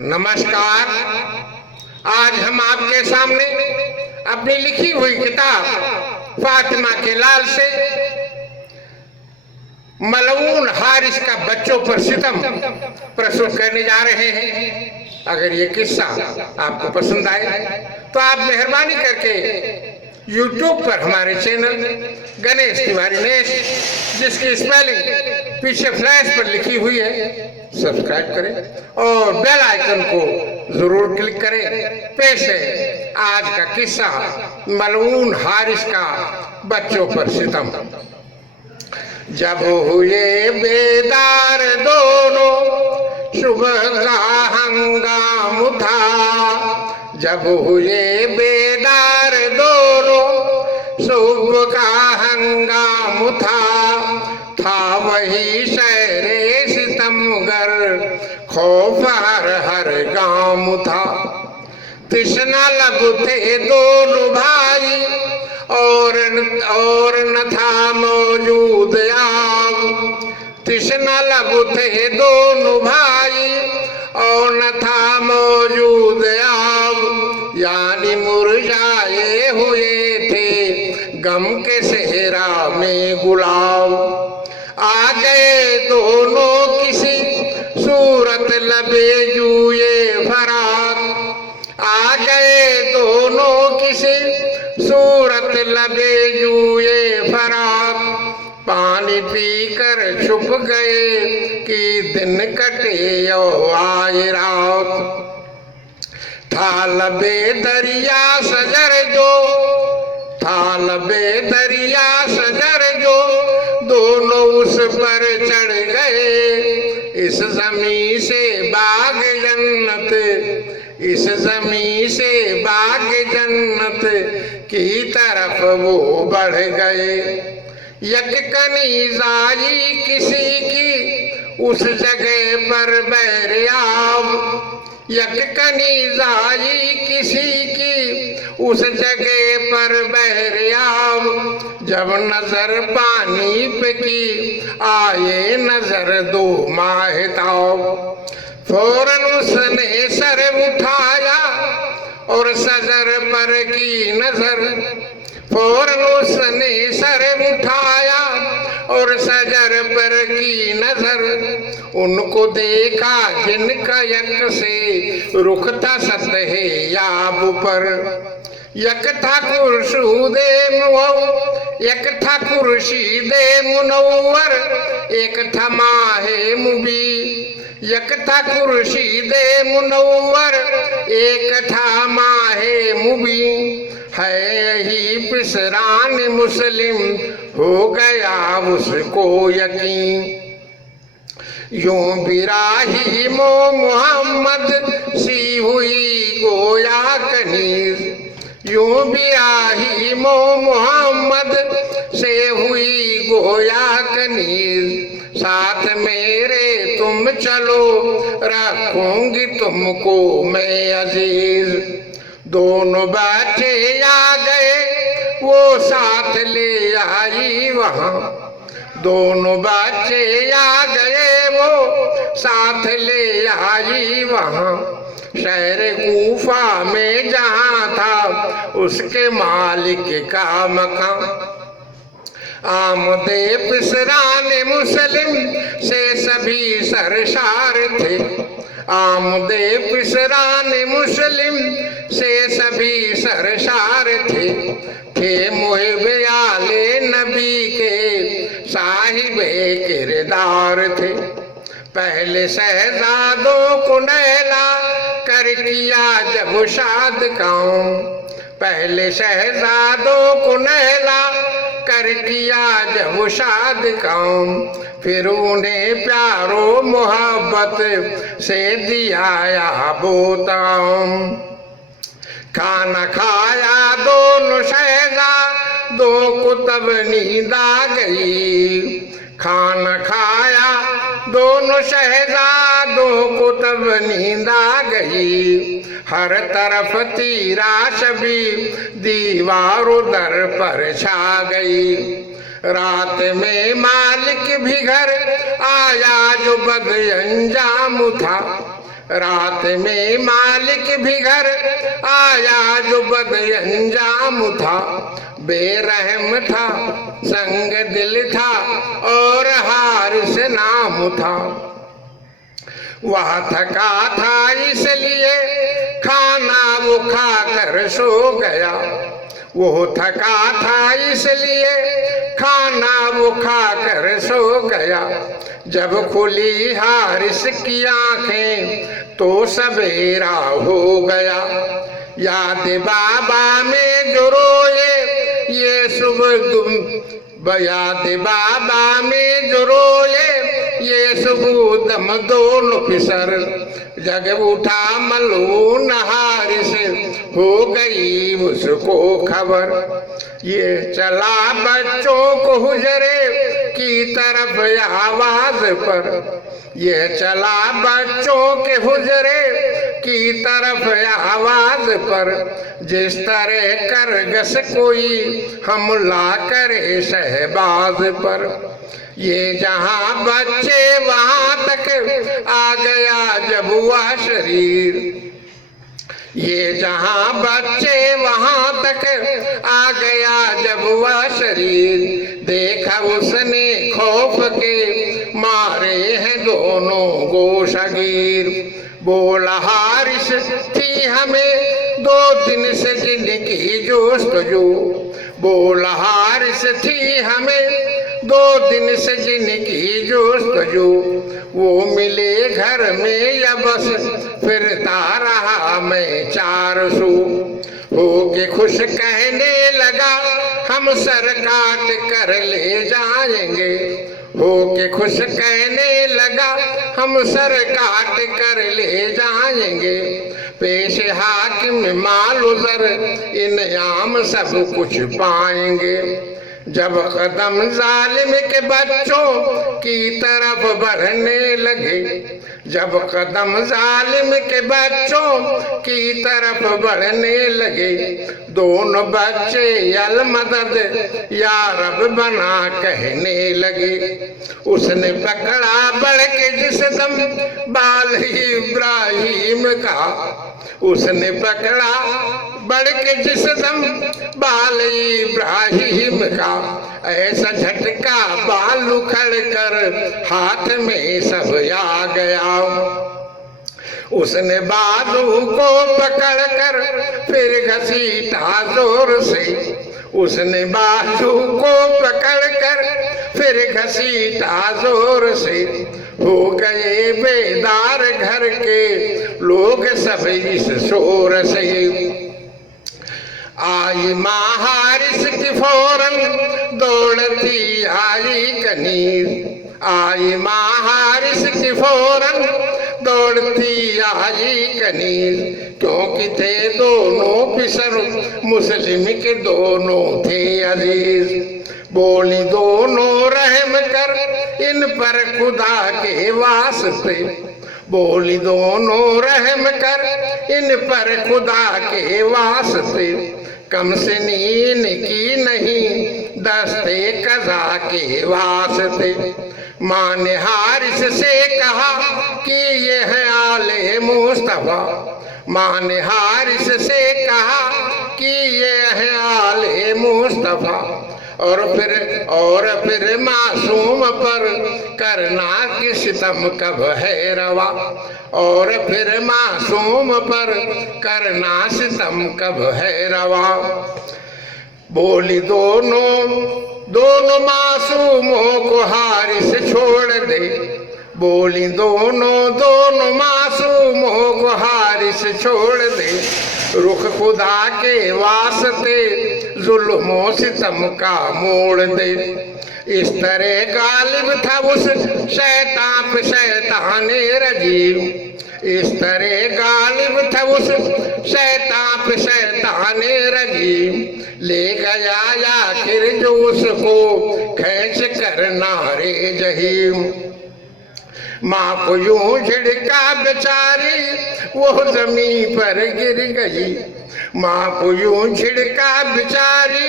नमस्कार। आज हम आपके सामने अपनी लिखी हुई किताब फातिमा के लाल से मलऊन हारिस का बच्चों पर सितम प्रस्तुत करने जा रहे हैं। अगर ये किस्सा आपको पसंद आए तो आप मेहरबानी करके YouTube पर हमारे चैनल गणेश तिवारी नेश, जिसकी स्पेलिंग पीछे फ्लैश पर लिखी हुई है, सब्सक्राइब करें और बेल आइकन को जरूर क्लिक करें। पेश है आज का किस्सा मलऊन हारिस का बच्चों पर सितम। जब हुए बेदार दोनों सुबह का हंगाम था, जब हुए बेदार दोनों सुबह का हंगाम था वही शहरे सितमगर, खौफ हर गाँव था। तृष्णा लब थे दोनों भाई और न था मौजूद आब। तृष्णा लब थे दोनों भाई और न था मौजूद आब, यानी मुरझाए हुए थे गम के सेहरा में गुलाब। आ गए दोनों किसी सूरत लबे जुए फराक, आ गए दोनों किसी सूरत लबे जुए फराक। पानी पीकर छुप गए कि दिन कटे और आए रात। था लबे दरिया सजर जो, था लबे दरिया सजर जो, दोनों उस पर चढ़ गए। इस जमी से बाग जन्नत, इस जमी से बाग जन्नत की तरफ वो बढ़ गए। यक कनीज़ाई किसी की उस जगह पर बहरियाब, यक कनीज़ाई किसी की उस जगह पर बहरियाब। जब नजर पानी पे की आए नजर दो माहताब, फौरन उसने सर उठाया और सजर पर की नजर, फौरन उसने सर उठाया और सजर पर की नजर। उनको देखा जिनका यक से रुख था सतहे याब पर। यक था खुर्शीदे मुनव्वर, यक था खुर्शीदे मुनव्वर, एक था माहे मुबी। यक था खुर्शीदे मुनव्वर, एक था माहे मुबी। है यही पिसरान मुस्लिम, हो गया उसको यकीन। यूं बिराही मोहम्मद सी हुई गोया कनीज, यूं बिराही मोहम्मद से हुई गोया कनीज। साथ मेरे तुम चलो रखूंगी तुमको मैं अजीज। दोनों बच्चे आ गए वो साथ ले आई वहाँ, दोनों बच्चे आ गए वो साथ ले आई वहाँ। शहर कूफा में जहाँ था उसके मालिक का मकान। आमदे पिसरान मुस्लिम से सभी सरशार थे, आमदे पिसरान मुस्लिम से सभी सरशार थे मुहिब आले नबी के साहिबे किरदार थे। पहले शहजादों को नहला कर किया जब शाद काम, पहले शहजादों को नहला कर किया जब शाद काम। फिर उन्हें प्यारो मोहब्बत से दिया बोताम। खाना खाया दोनों शहजादों को तब नींद आ गई, खाना खाया दोनों शहजादों को तब नींद आ गई। हर तरफ तीराश भी दीवारों दर पर छा गई। रात में मालिक भी घर आया जो बद अंजाम था, रात में मालिक भी घर आया जो बदअंजाम था, बेरहम था, संग दिल था और हारिस नाम था। वह थका था इसलिए खाना वो खाकर सो गया, वो थका था इसलिए खाना वो खाकर सो गया। जब खुली हारिस की आंखें तो सवेरा हो गया। याद बाबा में जो रोए ये सुबह, याद बाबा में जो रोए ये सुबह दम दोनों फिसर। जग उठा मलून हारिस हो गई उसको खबर। ये चला बच्चों को हुजरे की तरफ आवाज पर, ये चला बच्चों के हुजरे की तरफ आवाज पर। जिस तरह करगस कोई हमला करे शहबाज पर। ये जहां बच्चे वहां तक आ गया जब वह शरीर, ये जहां बच्चे वहां तक आ गया जब वह शरीर। देखा उसने खौफ के मारे हैं दोनों गोशगीर। बोला हारिस थी हमें 2 दिन से जिनकी जोस्तजू, बोला हारिस थी हमें 2 दिन से जिनकी जोस्तजू। वो मिले घर में या बस फिरता रहा मैं 4 सू। होके खुश कहने लगा हम सर काट कर ले जाएंगे, होके खुश कहने लगा हम सर काट कर ले जाएंगे। पेश हाकिम माल उजर इनाम सब कुछ पाएंगे। जब कदम जालिम के बच्चों की तरफ बढ़ने लगे, जब कदम जालिम के बच्चों की तरफ बढ़ने लगे। दोनों बच्चे अल मदद या रब बना कहने लगे। उसने पकड़ा बढ़ के जिस दम बाल इब्राहिम का, उसने पकड़ा बढ़ के जिस दम बाल इब्राहिम का। ऐसा झटका बाल उखड़ कर हाथ में सब आ गया। उसने बाजू को पकड़ कर फिर घसीटा जोर से, उसने बाजू को पकड़ कर फिर घसीटा जोर से। हो गए बेदार घर के लोग सब इस शोर से। आई माँ हारिस की फौरन दौड़ती आई कनीर, आई माँ हारिस की फौरन दौड़ती आई कनीर। क्योंकि थे दोनों पिसर मुस्लिम के दोनों थे अजीज। बोली दोनों रहम कर इन पर खुदा के वास्ते, बोली दोनों रहम कर इन पर खुदा के वास्ते। कम से नीन की नहीं दस्ते कज़ा के वास्ते। माँ ने हारिस से कहा कि ये है आले मुस्तफा, माँ ने हारिस से कहा कि ये है आले मुस्तफा। और फिर मासूम पर करना कि सितम कब है रवा, और फिर मासूम पर करना सितम कब है रवा। बोली दोनों मासूमों को हारिस छोड़ दे, बोली दोनों मासूमों को हारिस छोड़ दे। रुख खुदा के वास्ते जुल्मों सितम का मोड़ दे। इस तरह गालिब था उस शैतान पे शैताने रजीम, इस तरह गालिब था उस शैतान पे शैताने रजीम। ले गया आखिर जो उसको खींच कर नारे जहीम। माँ को यूं झिड़का बेचारी वो जमीन पर गिर गई, माँ को यूं झिड़का बेचारी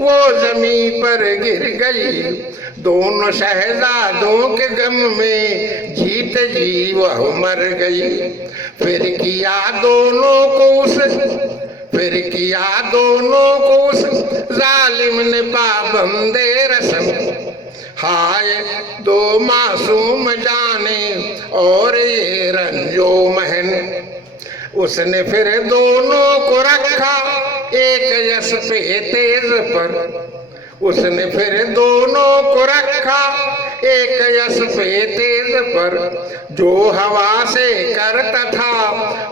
वो जमीन पर गिर गई। दोनों शहजादों के गम में जीत जी वह मर गई। फिर किया दोनों को उस जालिम ने पाबंदे रस्म। हाय दो मासूम जाने और ये रंजो महन। उसने फिर दोनों को रखा एक यश पे तेज पर। उसने फिर दोनों को रखा एक यश पे तेज पर। जो हवा से करता था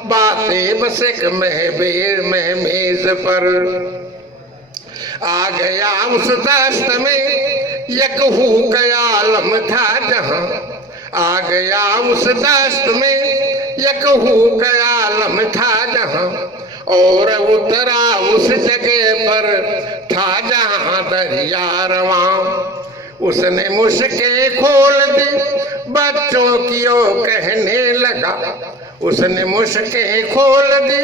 बातें बस एक महमेज पर। आ गया उस दस्त में एक हू का आलम था जहां। आ गया उस दस्त में एक हू का आलम था जहां। और उतरा उस जगह पर था जहां दरिया रवां। उसने मुश्किलें खोल दी बच्चों की ओ कहने लगा। उसने मुश्किलें खोल दी